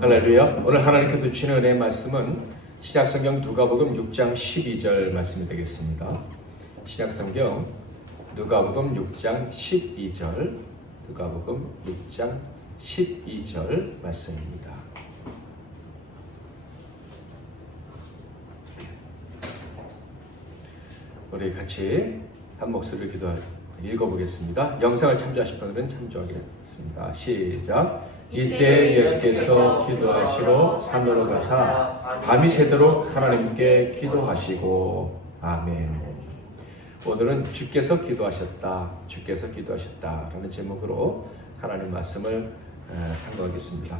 할렐루야. 오늘 하나님께서 주시는 은혜의 말씀은 신약성경 누가복음 6장 12절 말씀이 되겠습니다. 신약성경 누가복음 6장 12절, 누가복음 6장 12절 말씀입니다. 우리 같이 한 목소리로 읽어보겠습니다. 영상을 참조하실 분들은 참조하겠습니다. 시작. 이때 예수께서 기도하시러 산으로 가사 밤이 새도록 하나님께 기도하시고. 아멘. 오늘은 주께서 기도하셨다, 주께서 기도하셨다라는 제목으로 하나님 말씀을 상고하겠습니다.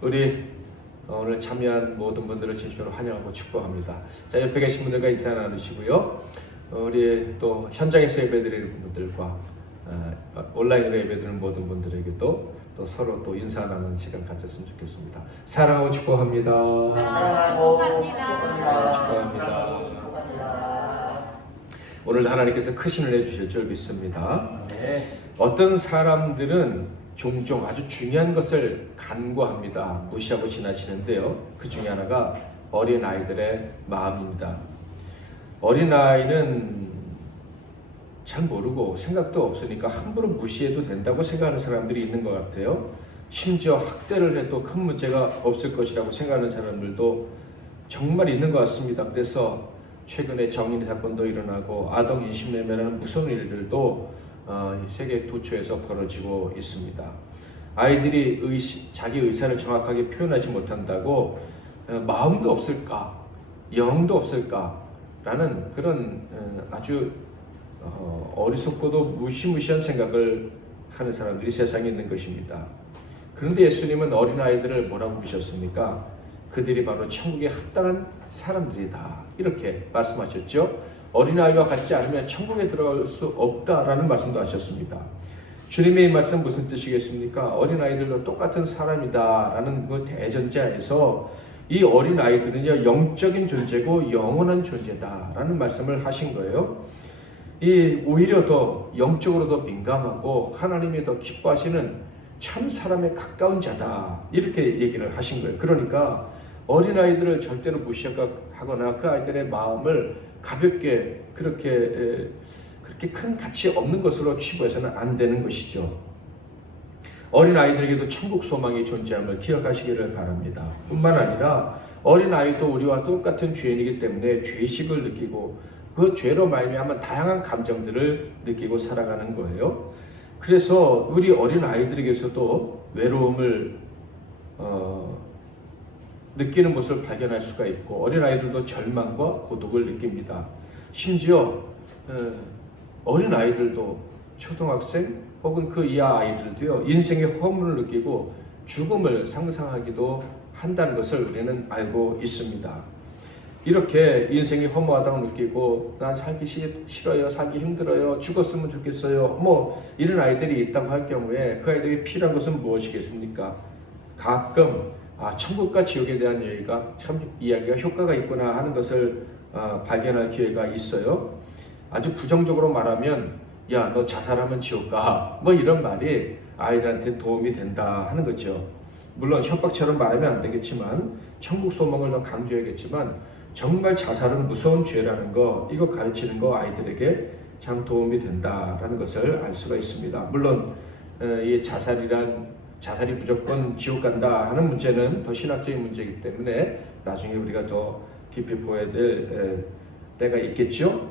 우리 오늘 참여한 모든 분들을 진심으로 환영하고 축복합니다. 자, 옆에 계신 분들과 인사 나누시고요. 우리 또 현장에서 예배드리는 분들과 온라인으로 예배드리는 모든 분들에게도 또 서로 또 인사 나누는 시간 가졌으면 좋겠습니다. 사랑하고 축복합니다. 축복합니다. 오늘 하나님께서 크신 은혜 주실 줄 믿습니다. 어떤 사람들은 종종 아주 중요한 것을 간과합니다. 무시하고 지나치는데요. 그 중에 하나가 어린아이들의 마음입니다. 어린아이는 잘 모르고 생각도 없으니까 함부로 무시해도 된다고 생각하는 사람들이 있는 것 같아요. 심지어 학대를 해도 큰 문제가 없을 것이라고 생각하는 사람들도 정말 있는 것 같습니다. 그래서 최근에 정인 사건도 일어나고 아동 인신매매라는 무서운 일들도 세계 도처에서 벌어지고 있습니다. 아이들이 자기 의사를 정확하게 표현하지 못한다고 마음도 없을까, 영도 없을까 라는 그런 아주 어리석고도 무시무시한 생각을 하는 사람들이 세상에 있는 것입니다. 그런데 예수님은 어린아이들을 뭐라고 부르셨습니까? 그들이 바로 천국에 합당한 사람들이다, 이렇게 말씀하셨죠. 어린아이와 같지 않으면 천국에 들어갈 수 없다라는 말씀도 하셨습니다. 주님의 이 말씀 무슨 뜻이겠습니까? 어린아이들도 똑같은 사람이다라는 그 대전제하에서 이 어린아이들은요, 영적인 존재고 영원한 존재다라는 말씀을 하신 거예요. 오히려 더 영적으로 더 민감하고 하나님이 더 기뻐하시는 참 사람에 가까운 자다, 이렇게 얘기를 하신 거예요. 그러니까 어린아이들을 절대로 무시하거나 그 아이들의 마음을 가볍게 그렇게 큰 가치 없는 것으로 취급해서는 안 되는 것이죠. 어린아이들에게도 천국 소망이 존재함을 기억하시기를 바랍니다. 뿐만 아니라 어린아이도 우리와 똑같은 죄인이기 때문에 죄의식을 느끼고 그 죄로 말미암은 다양한 감정들을 느끼고 살아가는 거예요. 그래서 우리 어린아이들에게서도 외로움을 느끼는 모습을 발견할 수가 있고, 어린아이들도 절망과 고독을 느낍니다. 심지어 어린아이들도 초등학생 혹은 그 이하 아이들도요, 인생의 허물을 느끼고 죽음을 상상하기도 한다는 것을 우리는 알고 있습니다. 이렇게 인생이 허무하다고 느끼고 난 살기 싫어요, 살기 힘들어요, 죽었으면 좋겠어요, 이런 아이들이 있다고 할 경우에 그 아이들이 필요한 것은 무엇이겠습니까? 가끔 천국과 지옥에 대한 이야기가 효과가 있구나 하는 것을 발견할 기회가 있어요. 아주 부정적으로 말하면 야, 너 자살하면 지옥 가, 이런 말이 아이들한테 도움이 된다 하는 거죠. 물론 협박처럼 말하면 안 되겠지만 천국 소망을 더 강조해야겠지만 정말 자살은 무서운 죄라는 거, 이거 가르치는 거 아이들에게 참 도움이 된다라는 것을 알 수가 있습니다. 물론 이 자살이 무조건 지옥 간다 하는 문제는 더 신학적인 문제이기 때문에 나중에 우리가 더 깊이 보아야 될 때가 있겠죠.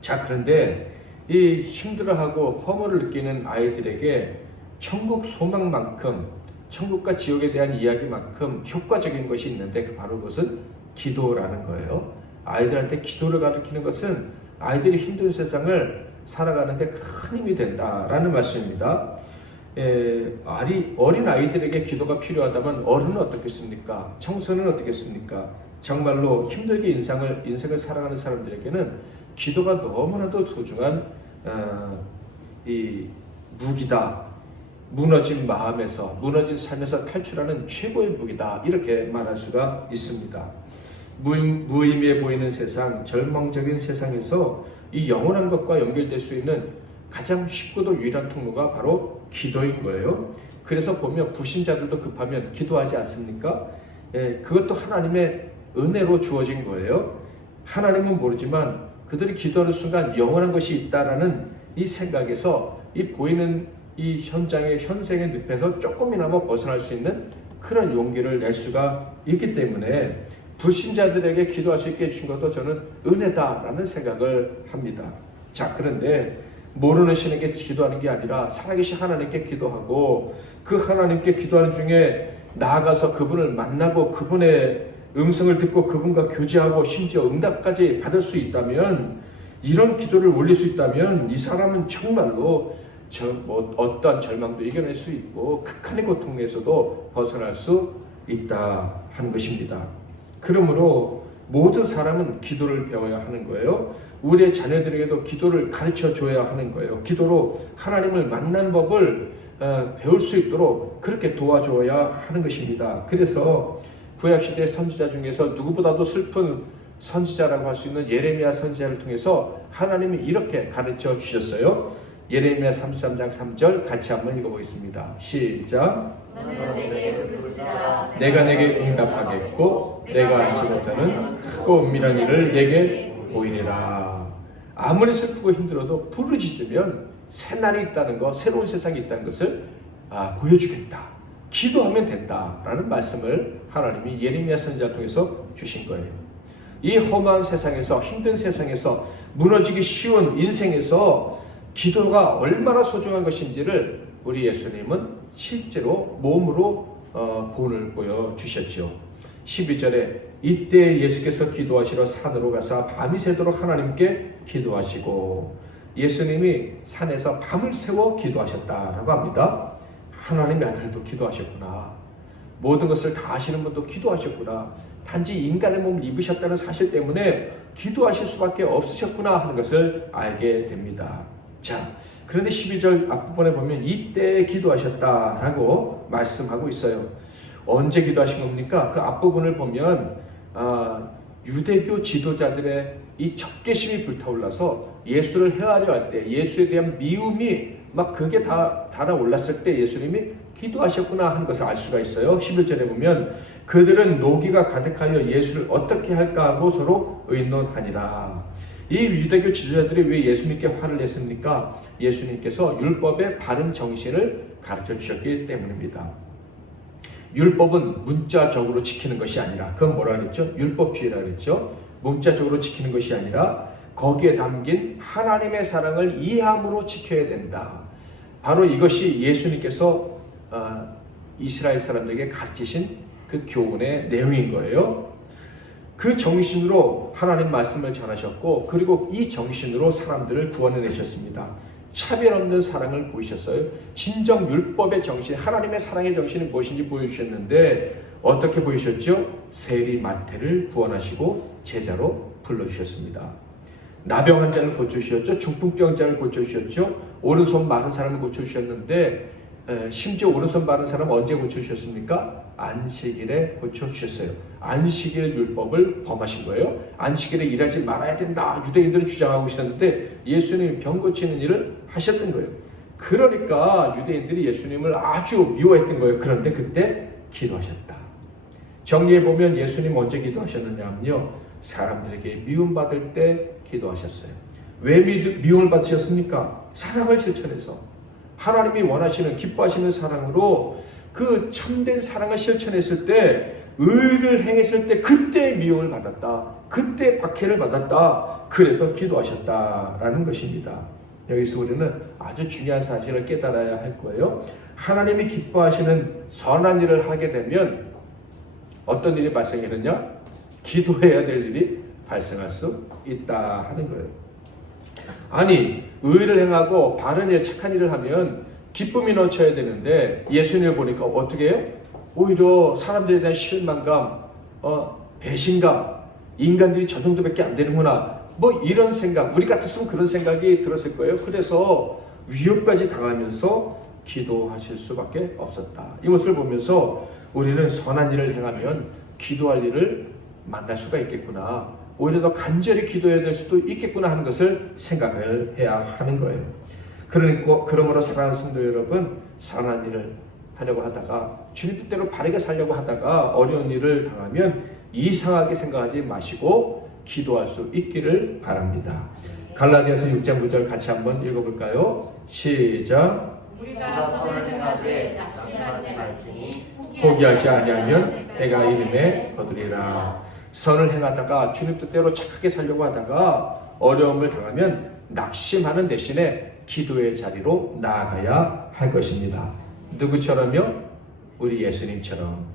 자, 그런데 이 힘들어하고 허물을 느끼는 아이들에게 천국 소망만큼, 천국과 지옥에 대한 이야기만큼 효과적인 것이 있는데 바로 그것은 기도라는 거예요. 아이들한테 기도를 가르치는 것은 아이들이 힘든 세상을 살아가는데 큰 힘이 된다라는 말씀입니다. 어린 아이들에게 기도가 필요하다면 어른은 어떻겠습니까? 청소년은 어떻겠습니까? 정말로 힘들게 인생을 살아가는 사람들에게는 기도가 너무나도 소중한 이 무기다. 무너진 마음에서, 무너진 삶에서 탈출하는 최고의 무기다, 이렇게 말할 수가 있습니다. 무의미해 보이는 세상, 절망적인 세상에서 이 영원한 것과 연결될 수 있는 가장 쉽고도 유일한 통로가 바로 기도인 거예요. 그래서 보면 불신자들도 급하면 기도하지 않습니까? 그것도 하나님의 은혜로 주어진 거예요. 하나님은 모르지만 그들이 기도하는 순간 영원한 것이 있다라는 이 생각에서 이 보이는 이 현장의 현생의 늪에서 조금이나마 벗어날 수 있는 그런 용기를 낼 수가 있기 때문에 불신자들에게 기도할 수 있게 해주신 것도 저는 은혜다라는 생각을 합니다. 자, 그런데 모르는 신에게 기도하는 게 아니라 살아계신 하나님께 기도하고 그 하나님께 기도하는 중에 나아가서 그분을 만나고 그분의 음성을 듣고 그분과 교제하고 심지어 응답까지 받을 수 있다면, 이런 기도를 올릴 수 있다면 이 사람은 정말로 어떠한 절망도 이겨낼 수 있고 극한의 고통에서도 벗어날 수 있다 하는 것입니다. 그러므로 모든 사람은 기도를 배워야 하는 거예요. 우리의 자녀들에게도 기도를 가르쳐 줘야 하는 거예요. 기도로 하나님을 만난 법을 배울 수 있도록 그렇게 도와줘야 하는 것입니다. 그래서 구약시대 선지자 중에서 누구보다도 슬픈 선지자라고 할 수 있는 예레미야 선지자를 통해서 하나님이 이렇게 가르쳐 주셨어요. 예레미야 33장 3절 같이 한번 읽어보겠습니다. 시작. 너는 내게 부르짖으라. 내가 내게 응답하겠고 내가 알지 못하는 크고 은밀한 일을 내게 보이리라. 아무리 슬프고 힘들어도 부르짖으면 새날이 있다는 것, 새로운 세상이 있다는 것을 보여주겠다. 기도하면 된다라는 말씀을 하나님이 예레미야 선지자를 통해서 주신 거예요. 이 험한 세상에서, 힘든 세상에서, 무너지기 쉬운 인생에서 기도가 얼마나 소중한 것인지를 우리 예수님은 실제로 몸으로 본을 보여주셨죠. 12절에 이때 예수께서 기도하시러 산으로 가사 밤이 새도록 하나님께 기도하시고, 예수님이 산에서 밤을 새워 기도하셨다라고 합니다. 하나님의 아들도 기도하셨구나. 모든 것을 다 아시는 분도 기도하셨구나. 단지 인간의 몸을 입으셨다는 사실 때문에 기도하실 수밖에 없으셨구나 하는 것을 알게 됩니다. 자, 그런데 12절 앞부분에 보면 이때 기도하셨다라고 말씀하고 있어요. 언제 기도하신 겁니까? 그 앞부분을 보면 유대교 지도자들의 이 적개심이 불타올라서 예수를 해하려 할 때, 예수에 대한 미움이 막 그게 다 달아올랐을 때 예수님이 기도하셨구나 하는 것을 알 수가 있어요. 11절에 보면 그들은 노기가 가득하여 예수를 어떻게 할까 하고 서로 의논하니라. 이 유대교 지도자들이 왜 예수님께 화를 냈습니까? 예수님께서 율법의 바른 정신을 가르쳐 주셨기 때문입니다. 율법은 문자적으로 지키는 것이 아니라, 그건 뭐라 그랬죠? 율법주의라 그랬죠? 문자적으로 지키는 것이 아니라 거기에 담긴 하나님의 사랑을 이해함으로 지켜야 된다. 바로 이것이 예수님께서 이스라엘 사람들에게 가르치신 그 교훈의 내용인 거예요. 그 정신으로 하나님 말씀을 전하셨고, 그리고 이 정신으로 사람들을 구원해내셨습니다. 차별 없는 사랑을 보이셨어요. 진정 율법의 정신, 하나님의 사랑의 정신이 무엇인지 보여주셨는데 어떻게 보이셨죠? 세리 마태를 구원하시고 제자로 불러주셨습니다. 나병 환자를 고쳐주셨죠. 중풍병 환자를 고쳐주셨죠. 오른손 마른 사람을 고쳐주셨는데 심지어 오른손 마른 사람 언제 고쳐주셨습니까? 안식일에 고쳐주셨어요. 안식일 율법을 범하신 거예요. 안식일에 일하지 말아야 된다. 유대인들은 주장하고 계셨는데 예수님이 병 고치는 일을 하셨던 거예요. 그러니까 유대인들이 예수님을 아주 미워했던 거예요. 그런데 그때 기도하셨다. 정리해보면 예수님 언제 기도하셨느냐면요, 사람들에게 미움받을 때 기도하셨어요. 왜 미움을 받으셨습니까? 사랑을 실천해서, 하나님이 원하시는, 기뻐하시는 사랑으로 그 참된 사랑을 실천했을 때, 의를 행했을 때 그때 미움을 받았다. 그때 박해를 받았다. 그래서 기도하셨다라는 것입니다. 여기서 우리는 아주 중요한 사실을 깨달아야 할 거예요. 하나님이 기뻐하시는 선한 일을 하게 되면 어떤 일이 발생하느냐? 기도해야 될 일이 발생할 수 있다 하는 거예요. 아니, 의를 행하고 바른 일, 착한 일을 하면 기쁨이 넘쳐야 되는데 예수님을 보니까 어떻게 해요? 오히려 사람들에 대한 실망감, 배신감, 인간들이 저 정도밖에 안 되는구나, 뭐 이런 생각, 우리 같았으면 그런 생각이 들었을 거예요. 그래서 위협까지 당하면서 기도하실 수밖에 없었다. 이것을 보면서 우리는 선한 일을 행하면 기도할 일을 만날 수가 있겠구나, 오히려 더 간절히 기도해야 될 수도 있겠구나 하는 것을 생각을 해야 하는 거예요. 그러므로 사랑하는 성도 여러분, 선한 일을 하려고 하다가 주님 뜻대로 바르게 살려고 하다가 어려운 일을 당하면 이상하게 생각하지 마시고 기도할 수 있기를 바랍니다. 갈라디아서 6장 9절 같이 한번 읽어볼까요? 시작. 우리가 선을 행하되 낙심하지 말지니 포기하지 아니하면 때가 이름에 거두리라. 선을 행하다가 주님 뜻대로 착하게 살려고 하다가 어려움을 당하면 낙심하는 대신에 기도의 자리로 나아가야 할 것입니다. 누구처럼요? 우리 예수님처럼.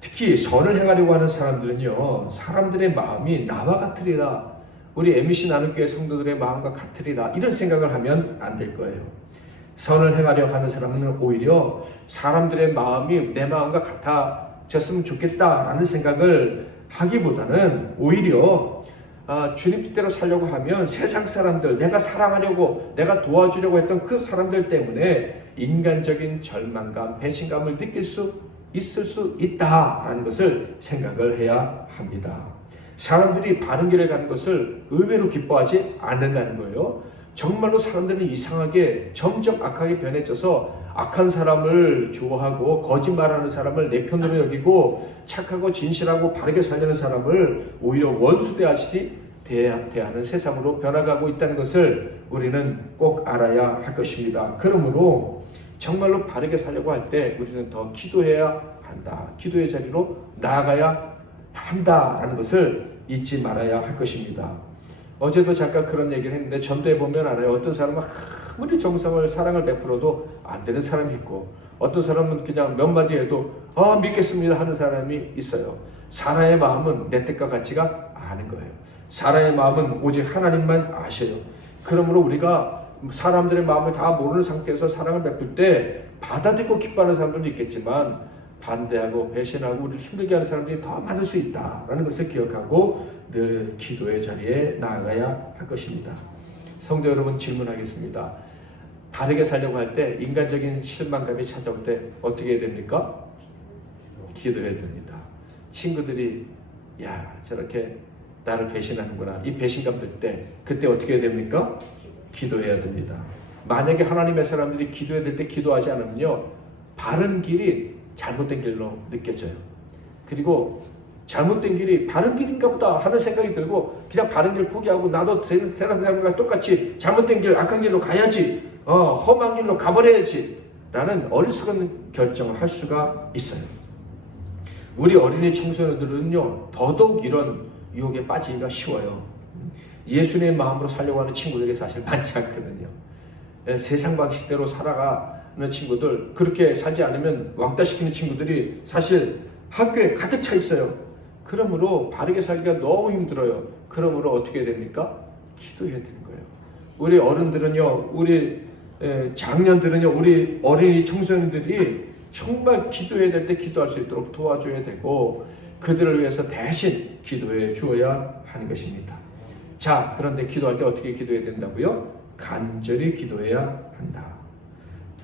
특히 선을 행하려고 하는 사람들은요, 사람들의 마음이 나와 같으리라, 우리 MBC 나눔교회 성도들의 마음과 같으리라, 이런 생각을 하면 안 될 거예요. 선을 행하려고 하는 사람은 오히려 사람들의 마음이 내 마음과 같아졌으면 좋겠다라는 생각을 하기보다는 오히려 주님 뜻대로 살려고 하면 세상 사람들, 내가 사랑하려고, 내가 도와주려고 했던 그 사람들 때문에 인간적인 절망감, 배신감을 느낄 수 있을 수 있다라는 것을 생각을 해야 합니다. 사람들이 바른 길을 가는 것을 의외로 기뻐하지 않는다는 거예요. 정말로 사람들은 이상하게 점점 악하게 변해져서 악한 사람을 좋아하고 거짓말하는 사람을 내 편으로 여기고 착하고 진실하고 바르게 살려는 사람을 오히려 원수 대하는 세상으로 변화가고 있다는 것을 우리는 꼭 알아야 할 것입니다. 그러므로 정말로 바르게 살려고 할 때 우리는 더 기도해야 한다. 기도의 자리로 나아가야 한다라는 것을 잊지 말아야 할 것입니다. 어제도 잠깐 그런 얘기를 했는데 전도해 보면 알아요. 어떤 사람은 아무리 정성을 사랑을 베풀어도 안 되는 사람이 있고 어떤 사람은 그냥 몇 마디 해도 믿겠습니다 하는 사람이 있어요. 사람의 마음은 내 뜻과 같지가 않은 거예요. 사람의 마음은 오직 하나님만 아셔요. 그러므로 우리가 사람들의 마음을 다 모르는 상태에서 사랑을 베풀 때 받아들이고 기뻐하는 사람들도 있겠지만 반대하고 배신하고 우리를 힘들게 하는 사람들이 더 많을 수 있다라는 것을 기억하고 늘 기도의 자리에 나아가야 할 것입니다. 성도 여러분, 질문하겠습니다. 바르게 살려고 할 때 인간적인 실망감이 찾아올 때 어떻게 해야 됩니까? 기도해야 됩니다. 친구들이 저렇게 나를 배신하는구나, 이 배신감 들 때 그때 어떻게 해야 됩니까? 기도해야 됩니다. 만약에 하나님의 사람들이 기도해야 될 때 기도하지 않으면요, 바른 길이 잘못된 길로 느껴져요. 그리고 잘못된 길이 바른 길인가 보다 하는 생각이 들고 그냥 바른 길 포기하고 나도 세상 사람들과 똑같이 잘못된 길, 악한 길로 가야지, 험한 길로 가버려야지 라는 어리석은 결정을 할 수가 있어요. 우리 어린이 청소년들은요, 더더욱 이런 유혹에 빠지기가 쉬워요. 예수님의 마음으로 살려고 하는 친구들이 사실 많지 않거든요. 세상 방식대로 살아가는 친구들, 그렇게 살지 않으면 왕따시키는 친구들이 사실 학교에 가득 차 있어요. 그러므로 바르게 살기가 너무 힘들어요. 그러므로 어떻게 해야 됩니까? 기도해야 되는 거예요. 우리 어른들은요, 우리 장년들은요, 우리 어린이 청소년들이 정말 기도해야 될 때 기도할 수 있도록 도와줘야 되고 그들을 위해서 대신 기도해 주어야 하는 것입니다. 자, 그런데 기도할 때 어떻게 기도해야 된다고요? 간절히 기도해야 한다.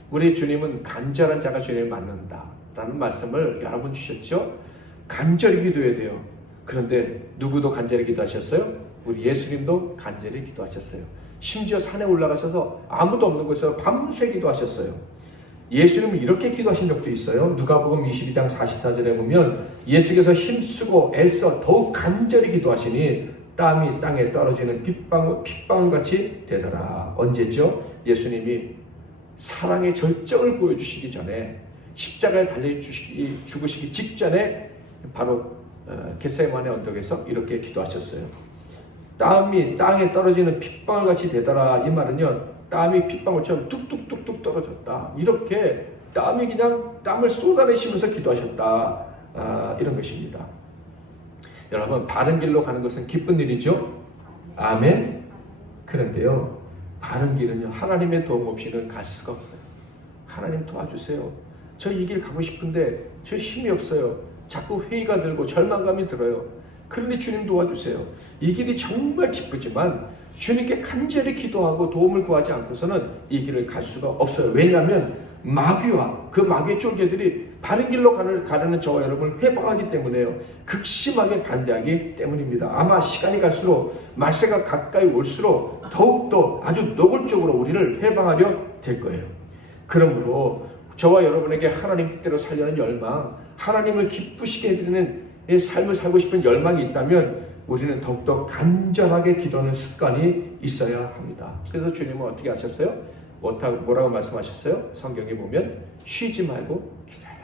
우리 주님은 간절한 자가 주님을 만난다 라는 말씀을 여러 번 주셨죠. 간절히 기도해야 돼요. 그런데 누구도 간절히 기도하셨어요? 우리 예수님도 간절히 기도하셨어요. 심지어 산에 올라가셔서 아무도 없는 곳에서 밤새 기도하셨어요. 예수님은 이렇게 기도하신 적도 있어요. 누가복음 22장 44절에 보면 예수께서 힘쓰고 애써 더욱 간절히 기도하시니 땀이 땅에 떨어지는 핏방울같이 되더라. 언제죠? 예수님이 사랑의 절정을 보여주시기 전에, 십자가에 달려 죽으시기 직전에 바로 겟세마네 언덕에서 이렇게 기도하셨어요. 땀이 땅에 떨어지는 핏방울같이 되더라. 이 말은요, 땀이 핏방울처럼 뚝뚝뚝뚝 떨어졌다. 이렇게 땀이 그냥 땀을 쏟아내시면서 기도하셨다. 이런 것입니다. 여러분, 바른 길로 가는 것은 기쁜 일이죠. 아멘. 그런데요, 바른 길은요, 하나님의 도움 없이는 갈 수가 없어요. 하나님 도와주세요. 저 이 길 가고 싶은데 저 힘이 없어요. 자꾸 회의가 들고 절망감이 들어요. 그러니 주님 도와주세요. 이 길이 정말 기쁘지만 주님께 간절히 기도하고 도움을 구하지 않고서는 이 길을 갈 수가 없어요. 왜냐하면 마귀와 그 마귀의 쫄개들이 바른 길로 가려는 저와 여러분을 회방하기 때문에요. 극심하게 반대하기 때문입니다. 아마 시간이 갈수록 말세가 가까이 올수록 더욱더 아주 노골적으로 우리를 회방하려 될 거예요. 그러므로 저와 여러분에게 하나님 뜻대로 살려는 열망, 하나님을 기쁘시게 해드리는 이 삶을 살고 싶은 열망이 있다면 우리는 더욱더 간절하게 기도하는 습관이 있어야 합니다. 그래서 주님은 어떻게 하셨어요? 뭐라고 말씀하셨어요? 성경에 보면 쉬지 말고 기도해라.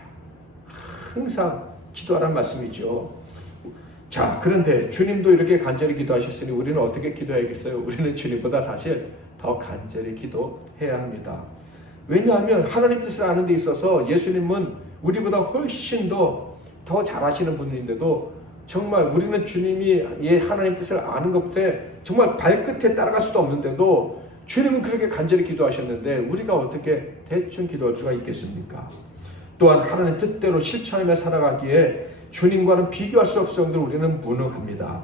항상 기도하라는 말씀이죠. 자, 그런데 주님도 이렇게 간절히 기도하셨으니 우리는 어떻게 기도해야겠어요? 우리는 주님보다 사실 더 간절히 기도해야 합니다. 왜냐하면 하나님 뜻을 아는 데 있어서 예수님은 우리보다 훨씬 더 잘하시는 분인데도 정말 우리는 주님이 하나님 뜻을 아는 것부터 정말 발끝에 따라갈 수도 없는데도 주님은 그렇게 간절히 기도하셨는데 우리가 어떻게 대충 기도할 수가 있겠습니까? 또한 하나님 뜻대로 실천하며 살아가기에 주님과는 비교할 수 없을 정도로 우리는 무능합니다.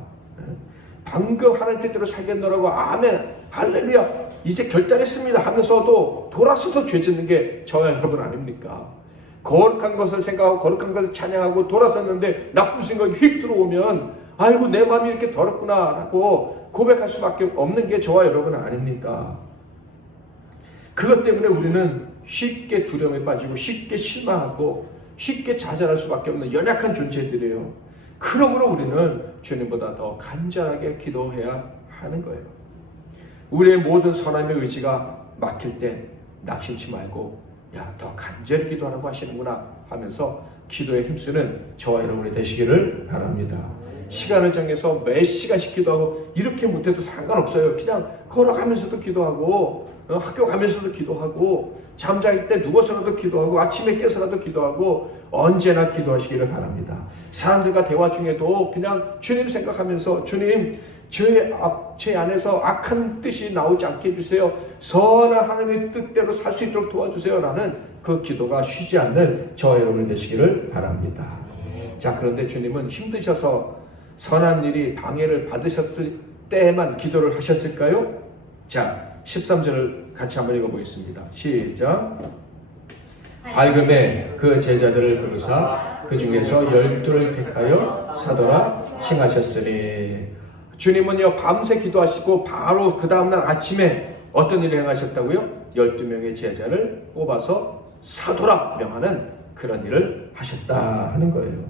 방금 하나님 뜻대로 살겠노라고 아멘 할렐루야 이제 결단했습니다 하면서도 돌아서서 죄 짓는 게 저와 여러분 아닙니까? 거룩한 것을 생각하고 거룩한 것을 찬양하고 돌아섰는데 나쁜 생각이 휙 들어오면 아이고 내 마음이 이렇게 더럽구나 라고 고백할 수밖에 없는 게 저와 여러분 아닙니까? 그것 때문에 우리는 쉽게 두려움에 빠지고 쉽게 실망하고 쉽게 좌절할 수밖에 없는 연약한 존재들이에요. 그러므로 우리는 주님보다 더 간절하게 기도해야 하는 거예요. 우리의 모든 선함의 의지가 막힐 때 낙심치 말고 야, 더 간절히 기도하라고 하시는구나 하면서 기도에 힘쓰는 저와 여러분이 되시기를 바랍니다. 시간을 정해서 몇 시간씩 기도하고 이렇게 못해도 상관없어요. 그냥 걸어가면서도 기도하고 학교 가면서도 기도하고 잠잘 때 누워서라도 기도하고 아침에 깨서라도 기도하고 언제나 기도하시기를 바랍니다. 사람들과 대화 중에도 그냥 주님 생각하면서 주님 제 안에서 악한 뜻이 나오지 않게 해주세요. 선한 하나님의 뜻대로 살 수 있도록 도와주세요. 라는 그 기도가 쉬지 않는 저와 여러분이 되시기를 바랍니다. 자, 그런데 주님은 힘드셔서 선한 일이 방해를 받으셨을 때에만 기도를 하셨을까요? 자, 13절을 같이 한번 읽어보겠습니다. 시작. 밝음에 그 제자들을 부르사 그 중에서 12를 택하여 사도라 칭하셨으니 주님은요 밤새 기도하시고 바로 그 다음날 아침에 어떤 일을 행하셨다고요? 12명의 제자를 뽑아서 사도라 명하는 그런 일을 하셨다 하는 거예요.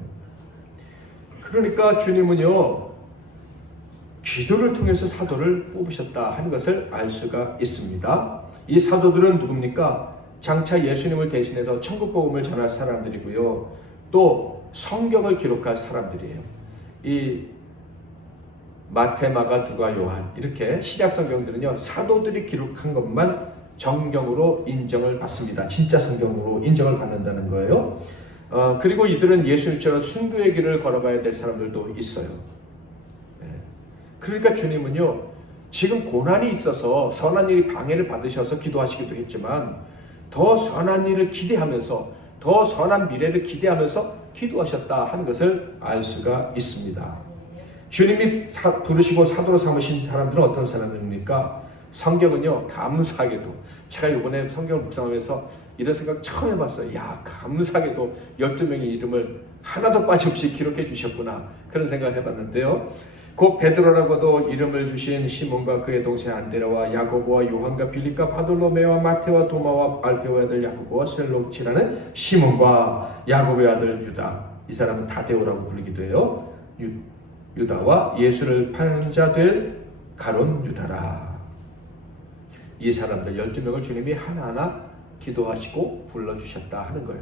그러니까 주님은요 기도를 통해서 사도를 뽑으셨다 하는 것을 알 수가 있습니다. 이 사도들은 누굽니까? 장차 예수님을 대신해서 천국 복음을 전할 사람들이고요. 또 성경을 기록할 사람들이에요. 이 마태, 마가, 누가, 요한 이렇게 신약 성경들은요 사도들이 기록한 것만 정경으로 인정을 받습니다. 진짜 성경으로 인정을 받는다는 거예요. 그리고 이들은 예수님처럼 순교의 길을 걸어가야 될 사람들도 있어요. 그러니까 주님은요 지금 고난이 있어서 선한 일이 방해를 받으셔서 기도하시기도 했지만 더 선한 일을 기대하면서 더 선한 미래를 기대하면서 기도하셨다 하는 것을 알 수가 있습니다. 주님이 부르시고 사도로 삼으신 사람들은 어떤 사람들입니까? 성경은요 감사하게도 제가 이번에 성경을 묵상하면서 이런 생각 처음 해봤어요. 야, 감사하게도 12명의 이름을 하나도 빠짐없이 기록해 주셨구나 그런 생각을 해봤는데요. 곧 베드로라고도 이름을 주신 시몬과 그의 동생 안드레와 야고보와 요한과 빌립과 바돌로메와 마테와 도마와 알페오의 아들 야고보와 셀록치라는 시몬과 야고보의 아들 유다, 이 사람은 다데오라고 부르기도 해요. 유다와 예수를 파는 자 될 가룟 유다라. 이 사람들 12명을 주님이 하나하나 기도하시고 불러주셨다 하는 거예요.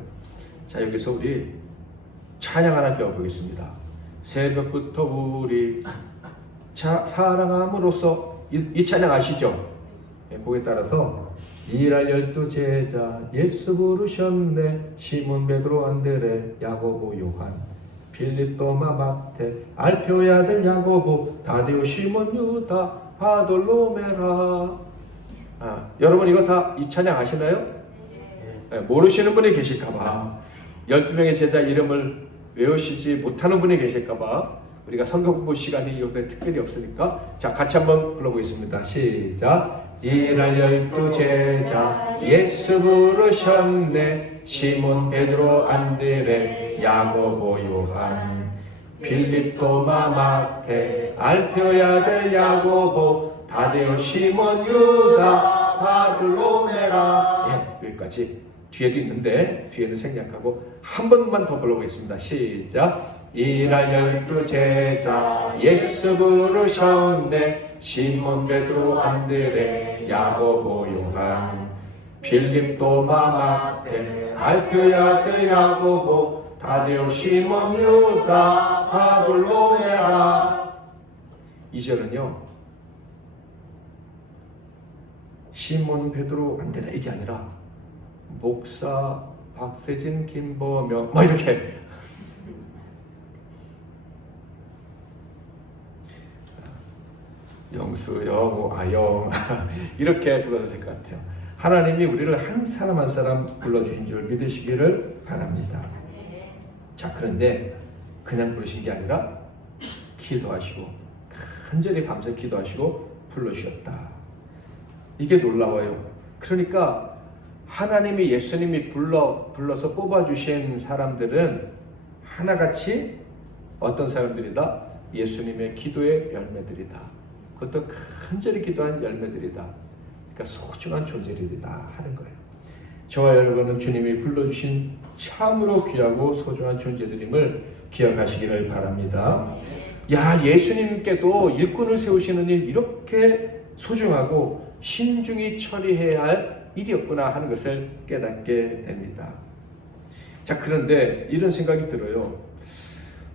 자, 여기서 우리 찬양 하나 배워보겠습니다. 새벽부터 우리 사랑함으로써 이 찬양 아시죠? 거기에 따라서 일할 12제자 예수 부르셨네 시몬 베드로 안드레 야고보 요한 빌립 도마 마테 알페오의 아들 야고보 다데오 시몬 유다 바돌로메라. 여러분 이거 다 이 찬양 아시나요? 모르시는 분이 계실까봐 12명의 제자 이름을 외우시지 못하는 분이 계실까봐 우리가 성경 공부 시간이 요새 특별히 없으니까 자 같이 한번 불러보겠습니다. 시작. 일할 12제자 예수 부르셨네 시몬 베드로 안드레 야고보 요한 빌립 도마 마테 알페오의 아들 야고보 다데오 시몬 유다 바돌로메라. 여기까지 뒤에도 있는데 뒤에는 생략하고 한 번만 더 불러보겠습니다. 시작. 이날 12 제자 예수 부르셨네. 시몬 베드로 안드레 야고보 요한 빌립 도마 마태 알프의 아들 야고보 다데오 시몬 유다 바돌로메라. 2절은요 시몬 베드로 안드레 이게 아니라 목사 박세진 김보명 뭐 이렇게 영수 영우 아영 이렇게 불러도 될 것 같아요. 하나님이 우리를 한 사람 한 사람 불러주신 줄 믿으시기를 바랍니다. 자, 그런데 그냥 부르신 게 아니라 기도하시고 간절히 밤새 기도하시고 불러주셨다. 이게 놀라워요. 그러니까 하나님이 예수님이 불러서 뽑아주신 사람들은 하나같이 어떤 사람들이다? 예수님의 기도의 열매들이다. 그것도 간절히 기도한 열매들이다. 그러니까 소중한 존재들이다 하는 거예요. 저와 여러분은 주님이 불러주신 참으로 귀하고 소중한 존재들임을 기억하시기를 바랍니다. 야, 예수님께도 일꾼을 세우시는 일 이렇게 소중하고 신중히 처리해야 할 일이었구나 하는 것을 깨닫게 됩니다. 자, 그런데 이런 생각이 들어요.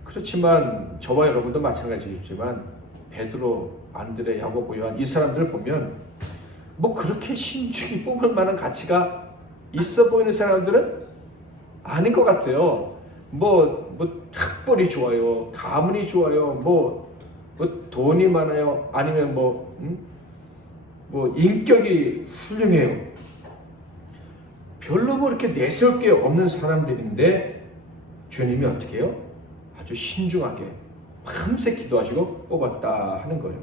그렇지만 저와 여러분도 마찬가지겠지만 베드로, 안드레, 야고보, 요한 이 사람들을 보면 뭐 그렇게 신중히 뽑을 만한 가치가 있어 보이는 사람들은 아닌 것 같아요. 뭐 학벌이 좋아요, 가문이 좋아요, 뭐 돈이 많아요, 아니면 뭐 인격이 훌륭해요. 별로 뭐 이렇게 내세울 게 없는 사람들인데 주님이 어떻게 해요? 아주 신중하게 밤새 기도하시고 뽑았다 하는 거예요.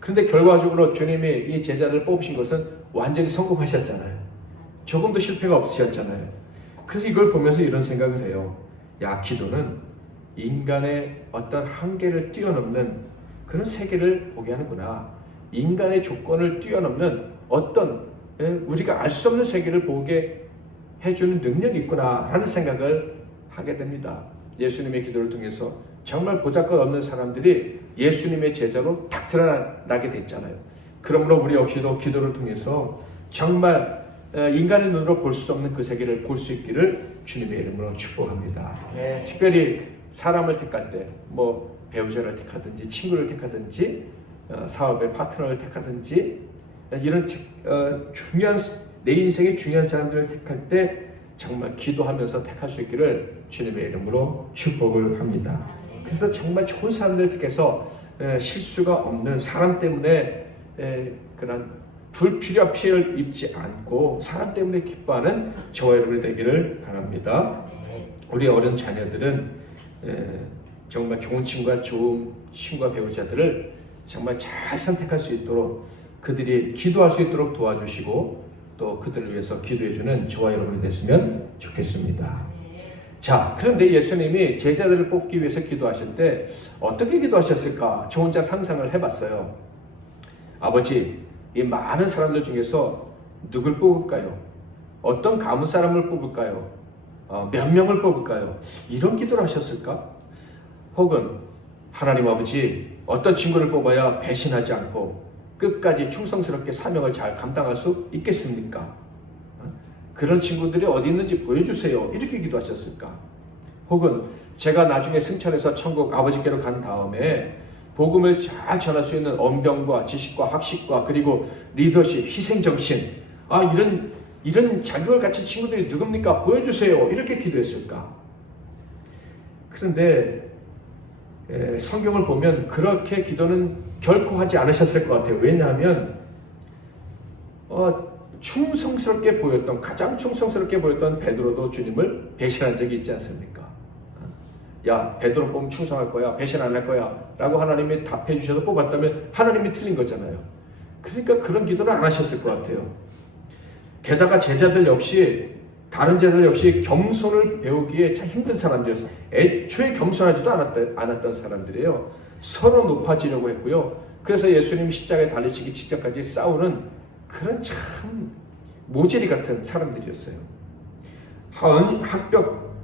그런데 결과적으로 주님이 이 제자를 뽑으신 것은 완전히 성공하셨잖아요. 조금도 실패가 없으셨잖아요. 그래서 이걸 보면서 이런 생각을 해요. 야, 기도는 인간의 어떤 한계를 뛰어넘는 그런 세계를 보게 하는구나. 인간의 조건을 뛰어넘는 어떤 우리가 알 수 없는 세계를 보게 해주는 능력이 있구나 하는 생각을 하게 됩니다. 예수님의 기도를 통해서 정말 보잘것없는 사람들이 예수님의 제자로 딱 드러나게 됐잖아요. 그러므로 우리 역시도 기도를 통해서 정말 인간의 눈으로 볼 수 없는 그 세계를 볼 수 있기를 주님의 이름으로 축복합니다. 네. 특별히 사람을 택할 때 뭐 배우자를 택하든지 친구를 택하든지 사업의 파트너를 택하든지 이런 중요한 내 인생의 중요한 사람들을 택할 때 정말 기도하면서 택할 수 있기를 주님의 이름으로 축복을 합니다. 그래서 정말 좋은 사람들을 택해서 실수가 없는 사람 때문에 그런 불필요한 피해를 입지 않고 사람 때문에 기뻐하는 저와 여러분이 되기를 바랍니다. 우리 어린 자녀들은 정말 좋은 친구와 배우자들을 정말 잘 선택할 수 있도록 그들이 기도할 수 있도록 도와주시고 또 그들을 위해서 기도해주는 저와 여러분이 됐으면 좋겠습니다. 자, 그런데 예수님이 제자들을 뽑기 위해서 기도하실 때 어떻게 기도하셨을까? 저 혼자 상상을 해봤어요. 아버지, 이 많은 사람들 중에서 누굴 뽑을까요? 어떤 가문 사람을 뽑을까요? 몇 명을 뽑을까요? 이런 기도를 하셨을까? 혹은 하나님 아버지, 어떤 친구를 뽑아야 배신하지 않고 끝까지 충성스럽게 사명을 잘 감당할 수 있겠습니까? 그런 친구들이 어디 있는지 보여주세요. 이렇게 기도하셨을까? 혹은 제가 나중에 승천해서 천국 아버지께로 간 다음에 복음을 잘 전할 수 있는 언변과 지식과 학식과 그리고 리더십, 희생정신 이런 자격을 갖춘 친구들이 누굽니까? 보여주세요. 이렇게 기도했을까? 그런데 성경을 보면 그렇게 기도는 결코 하지 않으셨을 것 같아요. 왜냐하면 충성스럽게 보였던 가장 충성스럽게 보였던 베드로도 주님을 배신한 적이 있지 않습니까? 야, 베드로 뽑으면 충성할 거야, 배신 안 할 거야 라고 하나님이 답해 주셔서 뽑았다면 하나님이 틀린 거잖아요. 그러니까 그런 기도를 안 하셨을 것 같아요. 게다가 다른 제자들 역시 겸손을 배우기에 참 힘든 사람들이었어요. 애초에 겸손하지도 않았던 사람들이에요. 서로 높아지려고 했고요. 그래서 예수님 십자가에 달리시기 직전까지 싸우는 그런 참 모질이 같은 사람들이었어요.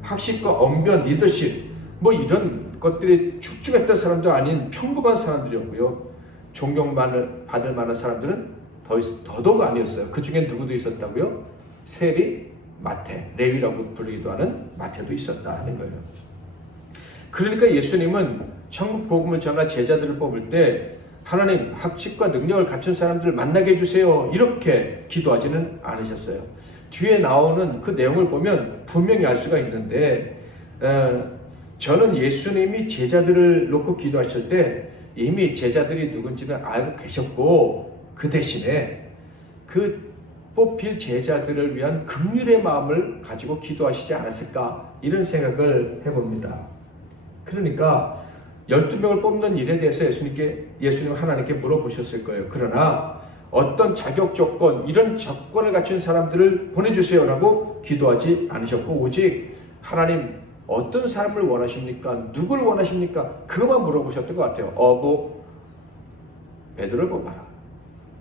학식과 언변, 리더십 뭐 이런 것들이 출중했던 사람도 아닌 평범한 사람들이었고요. 존경받을 만한 사람들은 더더욱 아니었어요. 그 중에 누구도 있었다고요? 세리, 마태, 레위라고 부르기도 하는 마태도 있었다 하는 거예요. 그러니까 예수님은 천국 복음을 전할 제자들을 뽑을 때 하나님 학식과 능력을 갖춘 사람들을 만나게 해주세요 이렇게 기도하지는 않으셨어요. 뒤에 나오는 그 내용을 보면 분명히 알 수가 있는데 저는 예수님이 제자들을 놓고 기도하실 때 이미 제자들이 누군지는 알고 계셨고 그 대신에 그 뽑힐 제자들을 위한 긍휼의 마음을 가지고 기도하시지 않았을까 이런 생각을 해봅니다. 그러니까 12명을 뽑는 일에 대해서 예수님 하나님께 물어보셨을 거예요. 그러나 어떤 자격 조건 이런 조건을 갖춘 사람들을 보내주세요라고 기도하지 않으셨고 오직 하나님 어떤 사람을 원하십니까? 누구를 원하십니까? 그것만 물어보셨던 것 같아요. 베드로를 뽑아라.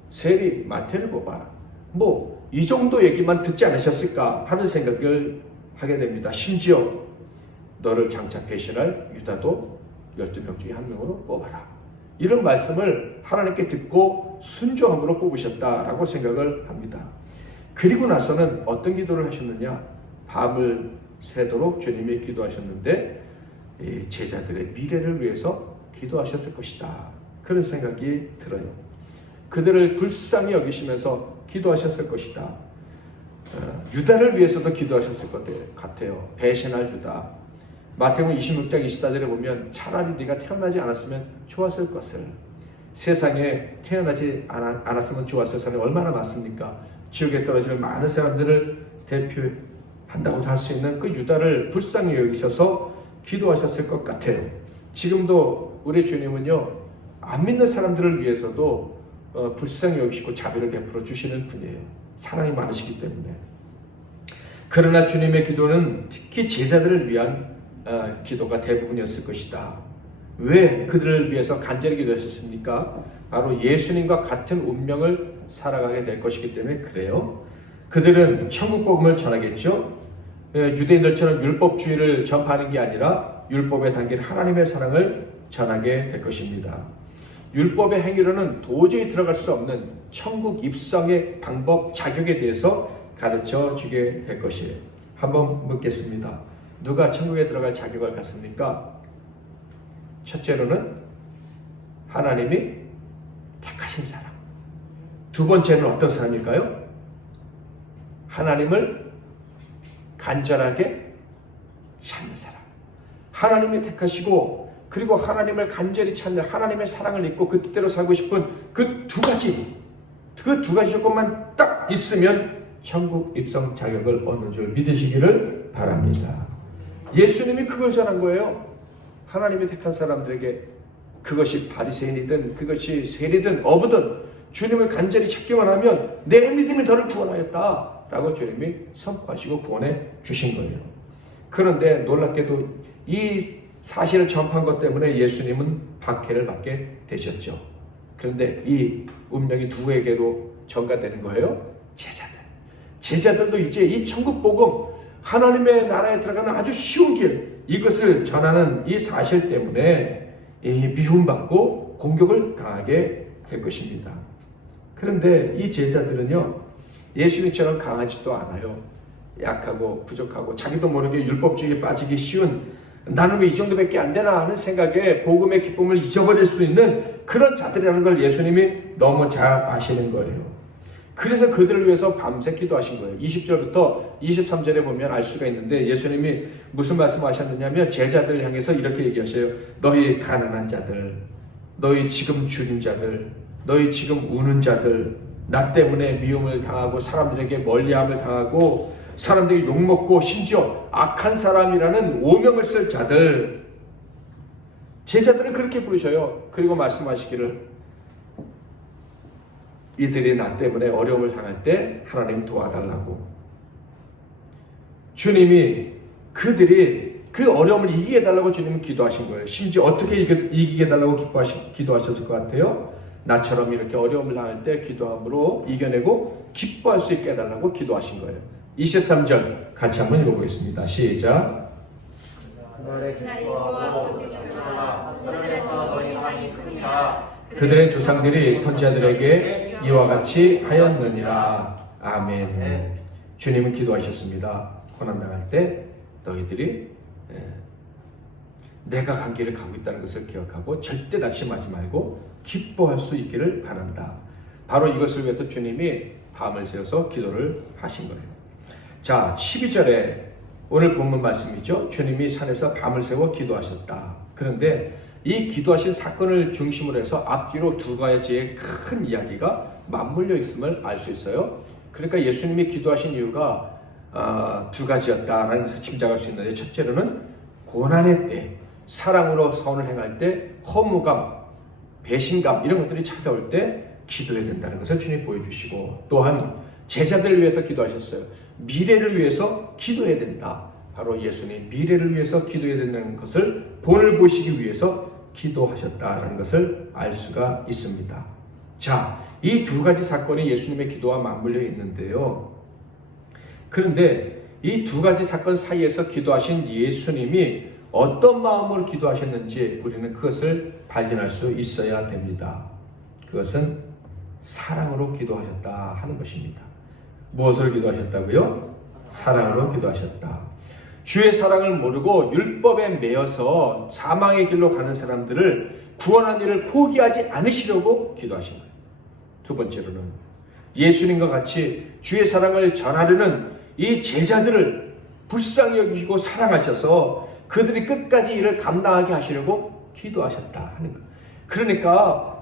세리, 마태를 뽑아라. 뭐 이 정도 얘기만 듣지 않으셨을까 하는 생각을 하게 됩니다. 심지어 너를 장차 배신할 유다도 12명 중에 한 명으로 뽑아라. 이런 말씀을 하나님께 듣고 순종함으로 뽑으셨다라고 생각을 합니다. 그리고 나서는 어떤 기도를 하셨느냐? 밤을 새도록 주님이 기도하셨는데 제자들의 미래를 위해서 기도하셨을 것이다. 그런 생각이 들어요. 그들을 불쌍히 여기시면서 기도하셨을 것이다. 유다를 위해서도 기도하셨을 것 같아요. 배신할 유다. 마태복음 26장 24절에 보면 차라리 네가 태어나지 않았으면 좋았을 것을. 세상에 태어나지 않았으면 좋았을 사람이 얼마나 많습니까? 지옥에 떨어지는 많은 사람들을 대표한다고도 할 수 있는 그 유다를 불쌍히 여기셔서 기도하셨을 것 같아요. 지금도 우리 주님은요, 안 믿는 사람들을 위해서도 불쌍히 여기시고 자비를 베풀어 주시는 분이에요. 사랑이 많으시기 때문에. 그러나 주님의 기도는 특히 제자들을 위한 기도가 대부분이었을 것이다. 왜 그들을 위해서 간절히 기도하셨습니까? 바로 예수님과 같은 운명을 살아가게 될 것이기 때문에 그래요. 그들은 천국 복음을 전하겠죠. 유대인들처럼 율법주의를 전파하는 게 아니라 율법에 담긴 하나님의 사랑을 전하게 될 것입니다. 율법의 행위로는 도저히 들어갈 수 없는 천국 입성의 방법, 자격에 대해서 가르쳐 주게 될 것이에요. 한번 묻겠습니다. 누가 천국에 들어갈 자격을 갖습니까? 첫째로는 하나님이 택하신 사람. 두 번째는 어떤 사람일까요? 하나님을 간절하게 찾는 사람. 하나님이 택하시고 그리고 하나님을 간절히 찾는 하나님의 사랑을 잊고 그 뜻대로 살고 싶은 그 두 가지 조건만 딱 있으면 천국 입성 자격을 얻는 줄 믿으시기를 바랍니다. 예수님이 그걸 전한 거예요. 하나님이 택한 사람들에게 그것이 바리새인이든 그것이 세리든 어부든 주님을 간절히 찾기만 하면 내 믿음이 너를 구원하였다 라고 주님이 선포하시고 구원해 주신 거예요. 그런데 놀랍게도 이 사실을 전파한 것 때문에 예수님은 박해를 받게 되셨죠. 그런데 이 운명이 누구에게도 전가되는 거예요? 제자들도 이제 이 천국 복음, 하나님의 나라에 들어가는 아주 쉬운 길, 이것을 전하는 이 사실 때문에 미움받고 공격을 당하게 될 것입니다. 그런데 이 제자들은요, 예수님처럼 강하지도 않아요. 약하고 부족하고 자기도 모르게 율법주의에 빠지기 쉬운, 나는 왜 이 정도밖에 안 되나 하는 생각에 복음의 기쁨을 잊어버릴 수 있는 그런 자들이라는 걸 예수님이 너무 잘 아시는 거예요. 그래서 그들을 위해서 밤새 기도하신 거예요. 20절부터 23절에 보면 알 수가 있는데 예수님이 무슨 말씀하셨느냐면 제자들을 향해서 이렇게 얘기하셔요. 너희 가난한 자들, 너희 지금 줄인 자들, 너희 지금 우는 자들, 나 때문에 미움을 당하고 사람들에게 멀리함을 당하고 사람들이 욕먹고 심지어 악한 사람이라는 오명을 쓸 자들, 제자들은 그렇게 부르셔요. 그리고 말씀하시기를 이들이 나 때문에 어려움을 당할 때 하나님 도와달라고. 주님이 그들이 그 어려움을 이기게 해달라고 주님은 기도하신 거예요. 심지어 어떻게 이기게 해달라고 기도하셨을 것 같아요? 나처럼 이렇게 어려움을 당할 때 기도함으로 이겨내고 기뻐할 수 있게 해달라고 기도하신 거예요. 23절 같이 한번 읽어보겠습니다. 시작. 그날의 기뻐하고 그날아 하늘에서 너희 상이 크니라. 그들의 조상들이 선지자들에게 이와 같이 하였느니라. 아멘. 주님은 기도하셨습니다. 고난당할 때 너희들이 내가 간 길을 가고 있다는 것을 기억하고 절대 낙심하지 말고 기뻐할 수 있기를 바란다. 바로 이것을 위해서 주님이 밤을 새워서 기도를 하신 거예요. 자, 12절에 오늘 본문 말씀이죠. 주님이 산에서 밤을 새워 기도하셨다. 그런데 이 기도하신 사건을 중심으로 해서 앞뒤로 두 가지의 큰 이야기가 맞물려 있음을 알 수 있어요. 그러니까 예수님이 기도하신 이유가 두 가지였다라는 것을 짐작할 수 있는데, 첫째로는 고난의 때, 사랑으로 선을 행할 때 허무감, 배신감 이런 것들이 찾아올 때 기도해야 된다는 것을 주님이 보여주시고, 또한 제자들을 위해서 기도하셨어요. 미래를 위해서 기도해야 된다. 바로 예수님 미래를 위해서 기도해야 된다는 것을 본을 보시기 위해서 기도하셨다라는 것을 알 수가 있습니다. 자, 이 두 가지 사건이 예수님의 기도와 맞물려 있는데요. 그런데 이 두 가지 사건 사이에서 기도하신 예수님이 어떤 마음으로 기도하셨는지 우리는 그것을 발견할 수 있어야 됩니다. 그것은 사랑으로 기도하셨다 하는 것입니다. 무엇으로 기도하셨다고요? 사랑으로 기도하셨다. 주의 사랑을 모르고 율법에 매여서 사망의 길로 가는 사람들을 구원한 일을 포기하지 않으시려고 기도하신 거예요. 두 번째로는 예수님과 같이 주의 사랑을 전하려는 이 제자들을 불쌍히 여기시고 사랑하셔서 그들이 끝까지 일을 감당하게 하시려고 기도하셨다 하는 거예요. 그러니까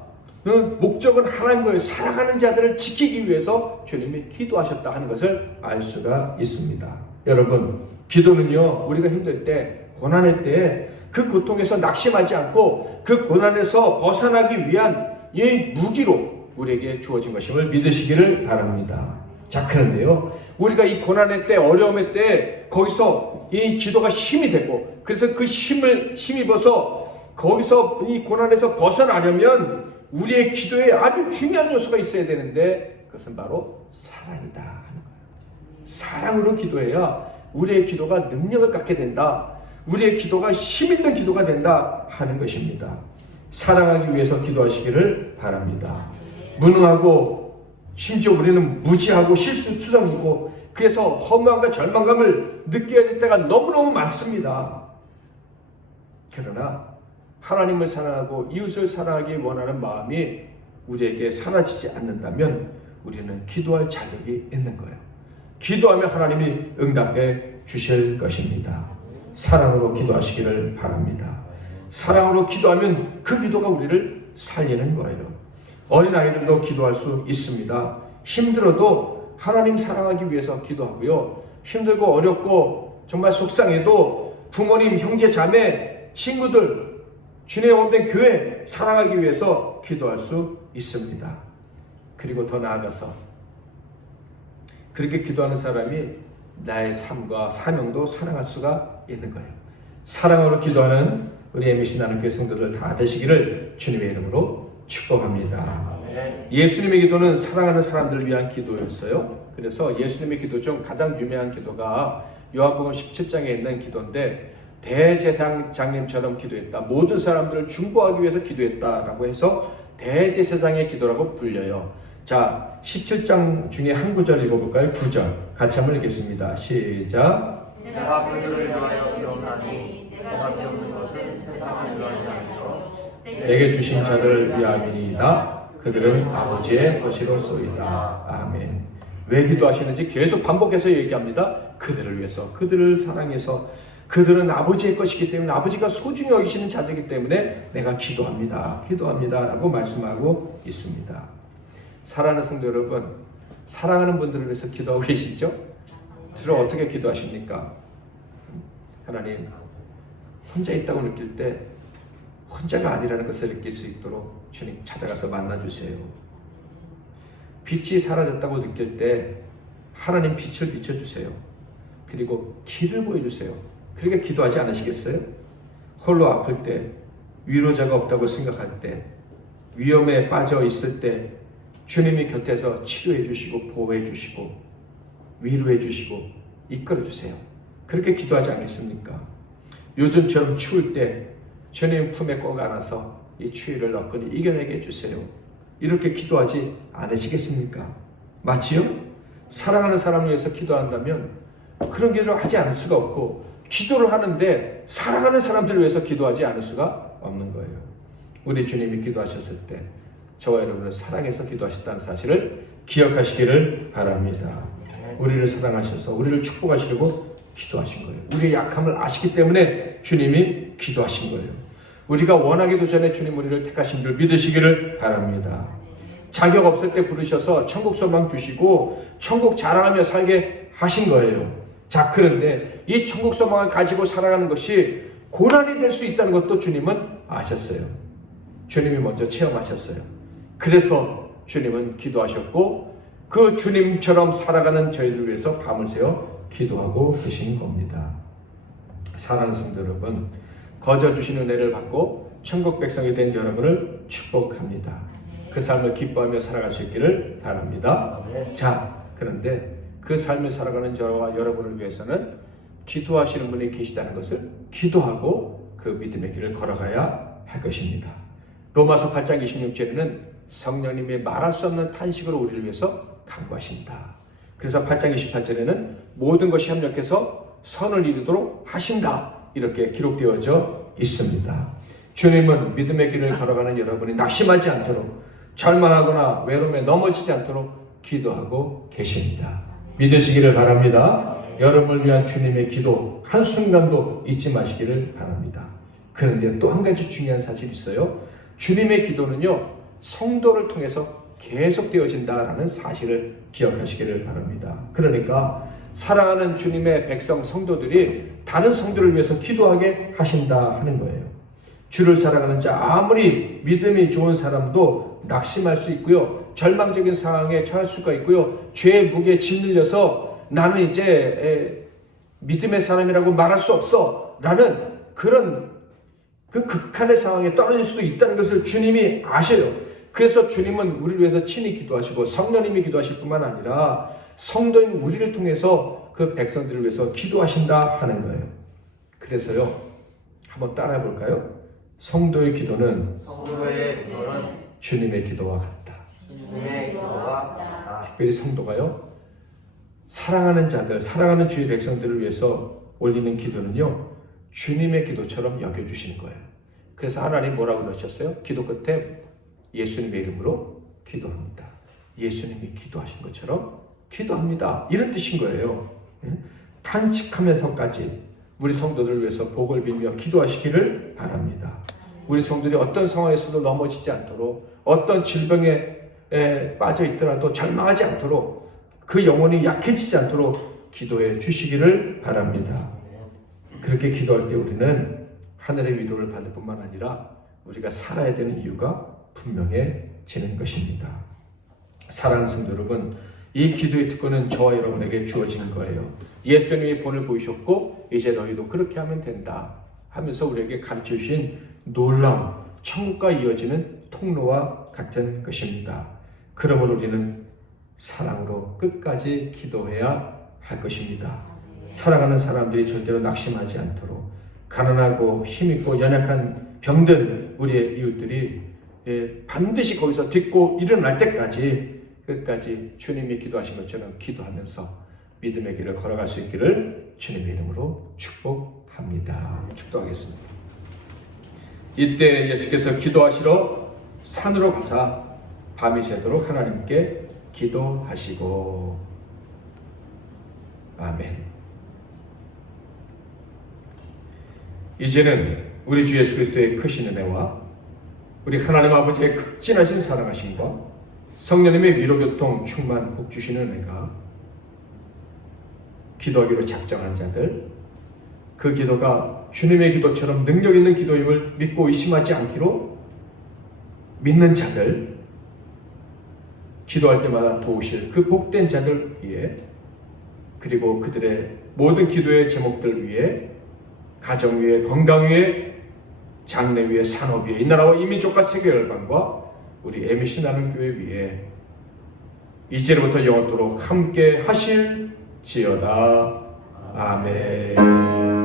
목적은 하나인 거예요. 사랑하는 자들을 지키기 위해서 주님이 기도하셨다 하는 것을 알 수가 있습니다. 여러분, 기도는요, 우리가 힘들 때, 고난의 때 그 고통에서 낙심하지 않고 그 고난에서 벗어나기 위한 이 무기로 우리에게 주어진 것임을 믿으시기를 바랍니다. 자, 그런데요, 우리가 이 고난의 때, 어려움의 때 거기서 이 기도가 힘이 되고, 그래서 그 힘입어서 거기서 이 고난에서 벗어나려면 우리의 기도에 아주 중요한 요소가 있어야 되는데, 그것은 바로 사랑이다 하는 거예요. 사랑으로 기도해야 우리의 기도가 능력을 갖게 된다. 우리의 기도가 힘 있는 기도가 된다 하는 것입니다. 사랑하기 위해서 기도하시기를 바랍니다. 무능하고 심지어 우리는 무지하고 실수투성이고 그래서 허무함과 절망감을 느껴야 될 때가 너무너무 많습니다. 그러나 하나님을 사랑하고 이웃을 사랑하기 원하는 마음이 우리에게 사라지지 않는다면 우리는 기도할 자격이 있는 거예요. 기도하면 하나님이 응답해 주실 것입니다. 사랑으로 기도하시기를 바랍니다. 사랑으로 기도하면 그 기도가 우리를 살리는 거예요. 어린아이들도 기도할 수 있습니다. 힘들어도 하나님 사랑하기 위해서 기도하고요. 힘들고 어렵고 정말 속상해도 부모님, 형제, 자매, 친구들, 주님의 몸된 교회 사랑하기 위해서 기도할 수 있습니다. 그리고 더 나아가서 그렇게 기도하는 사람이 나의 삶과 사명도 사랑할 수가 있는 거예요. 사랑으로 기도하는 우리 MBC 나눔교회 성도들 다 되시기를 주님의 이름으로 축복합니다. 예수님의 기도는 사랑하는 사람들을 위한 기도였어요. 그래서 예수님의 기도 중 가장 유명한 기도가 요한복음 17장에 있는 기도인데, 대제사장님처럼 기도했다, 모든 사람들을 중보하기 위해서 기도했다라고 해서 대제사장의 기도라고 불려요. 자, 17장 중에 한 구절 읽어볼까요? 9절 같이 한번 읽겠습니다. 시작. 내가 그들을 위하여 기도하니 내가 기도하는 것은 세상을 위하여 아니요 내게 주신 자들을 위함이니이다. 그들은 아버지의 것이로소이다. 아멘. 왜 기도하시는지 계속 반복해서 얘기합니다. 그들을 위해서, 그들을 사랑해서, 그들은 아버지의 것이기 때문에, 아버지가 소중히 여기시는 자들이기 때문에 내가 기도합니다. 기도합니다 라고 말씀하고 있습니다. 사랑하는 성도 여러분, 사랑하는 분들을 위해서 기도하고 계시죠? 주로 어떻게 기도하십니까? 하나님, 혼자 있다고 느낄 때 혼자가 아니라는 것을 느낄 수 있도록 주님 찾아가서 만나주세요. 빛이 사라졌다고 느낄 때 하나님 빛을 비춰주세요. 그리고 길을 보여주세요. 그러니까 기도하지 않으시겠어요? 홀로 아플 때, 위로자가 없다고 생각할 때, 위험에 빠져 있을 때 주님이 곁에서 치료해 주시고 보호해 주시고 위로해 주시고 이끌어 주세요. 그렇게 기도하지 않겠습니까? 요즘처럼 추울 때 주님 품에 꼭 안아서 이 추위를 너끈히 이겨내게 해주세요. 이렇게 기도하지 않으시겠습니까? 맞지요? 사랑하는 사람을 위해서 기도한다면 그런 기도를 하지 않을 수가 없고, 기도를 하는데 사랑하는 사람들을 위해서 기도하지 않을 수가 없는 거예요. 우리 주님이 기도하셨을 때 저와 여러분을 사랑해서 기도하셨다는 사실을 기억하시기를 바랍니다. 우리를 사랑하셔서 우리를 축복하시려고 기도하신 거예요. 우리의 약함을 아시기 때문에 주님이 기도하신 거예요. 우리가 원하기도 전에 주님 우리를 택하신 줄 믿으시기를 바랍니다. 자격 없을 때 부르셔서 천국 소망 주시고 천국 자랑하며 살게 하신 거예요. 자, 그런데 이 천국 소망을 가지고 살아가는 것이 고난이 될 수 있다는 것도 주님은 아셨어요. 주님이 먼저 체험하셨어요. 그래서 주님은 기도하셨고, 그 주님처럼 살아가는 저희를 위해서 밤을 새워 기도하고 계신 겁니다. 사랑하는 성도 여러분, 거저 주신 은혜를 받고 천국 백성이 된 여러분을 축복합니다. 그 삶을 기뻐하며 살아갈 수 있기를 바랍니다. 자, 그런데 그 삶을 살아가는 저와 여러분을 위해서는 기도하시는 분이 계시다는 것을 기도하고 그 믿음의 길을 걸어가야 할 것입니다. 로마서 8장 26절에는 성령님의 말할 수 없는 탄식으로 우리를 위해서 간구하신다. 그래서 8장 28절에는 모든 것이 협력해서 선을 이루도록 하신다. 이렇게 기록되어져 있습니다. 주님은 믿음의 길을 걸어가는 여러분이 낙심하지 않도록, 절망하거나 외로움에 넘어지지 않도록 기도하고 계십니다. 믿으시기를 바랍니다. 여러분을 위한 주님의 기도 한순간도 잊지 마시기를 바랍니다. 그런데 또 한 가지 중요한 사실이 있어요. 주님의 기도는요, 성도를 통해서 계속되어진다라는 사실을 기억하시기를 바랍니다. 그러니까 사랑하는 주님의 백성 성도들이 다른 성도를 위해서 기도하게 하신다 하는 거예요. 주를 사랑하는 자, 아무리 믿음이 좋은 사람도 낙심할 수 있고요, 절망적인 상황에 처할 수가 있고요, 죄의 무게에 짓눌려서 나는 이제 믿음의 사람이라고 말할 수 없어 라는 그런 그 극한의 상황에 떨어질 수 있다는 것을 주님이 아셔요. 그래서 주님은 우리를 위해서 친히 기도하시고 성령님이 기도하실 뿐만 아니라 성도인 우리를 통해서 그 백성들을 위해서 기도하신다 하는 거예요. 그래서요, 한번 따라해 볼까요? 성도의 기도는 주님의 기도와 같다. 주님의 기도와 같다. 특별히 성도가요, 사랑하는 자들, 사랑하는 주의 백성들을 위해서 올리는 기도는요, 주님의 기도처럼 여겨주시는 거예요. 그래서 하나님 뭐라고 그러셨어요? 기도 끝에 예수님의 이름으로 기도합니다. 예수님이 기도하신 것처럼 기도합니다. 이런 뜻인 거예요. 탄식하면서까지 우리 성도들을 위해서 복을 빌며 기도하시기를 바랍니다. 우리 성도들이 어떤 상황에서도 넘어지지 않도록, 어떤 질병에 빠져 있더라도 절망하지 않도록, 그 영혼이 약해지지 않도록 기도해 주시기를 바랍니다. 그렇게 기도할 때 우리는 하늘의 위로를 받을 뿐만 아니라 우리가 살아야 되는 이유가 분명해지는 것입니다. 사랑하는 성도 여러분, 이 기도의 특권은 저와 여러분에게 주어지는 거예요. 예수님이 본을 보이셨고 이제 너희도 그렇게 하면 된다 하면서 우리에게 가르쳐 주신 놀라운 천국과 이어지는 통로와 같은 것입니다. 그러므로 우리는 사랑으로 끝까지 기도해야 할 것입니다. 사랑하는 사람들이 절대로 낙심하지 않도록, 가난하고 힘있고 연약한 병든 우리의 이웃들이 반드시 거기서 딛고 일어날 때까지 끝까지 주님이 기도하신 것처럼 기도하면서 믿음의 길을 걸어갈 수 있기를 주님의 이름으로 축복합니다. 축도하겠습니다. 이때 예수께서 기도하시러 산으로 가사 밤이 새도록 하나님께 기도하시고. 아멘. 이제는 우리 주 예수 그리스도의 크신 은혜와 우리 하나님 아버지의 극진하신 사랑하심과 성령님의 위로교통 충만 복 주시는 은혜가 기도하기로 작정한 자들, 그 기도가 주님의 기도처럼 능력 있는 기도임을 믿고 의심하지 않기로 믿는 자들, 기도할 때마다 도우실 그 복된 자들 위해, 그리고 그들의 모든 기도의 제목들 위해, 가정 위에, 건강 위에, 장래 위에, 산업 위에, 이 나라와 이민족과 세계 열방과 우리 MBC 나눔교회 위에 이제로부터 영원토록 함께 하실 되었을지어다. 아멘.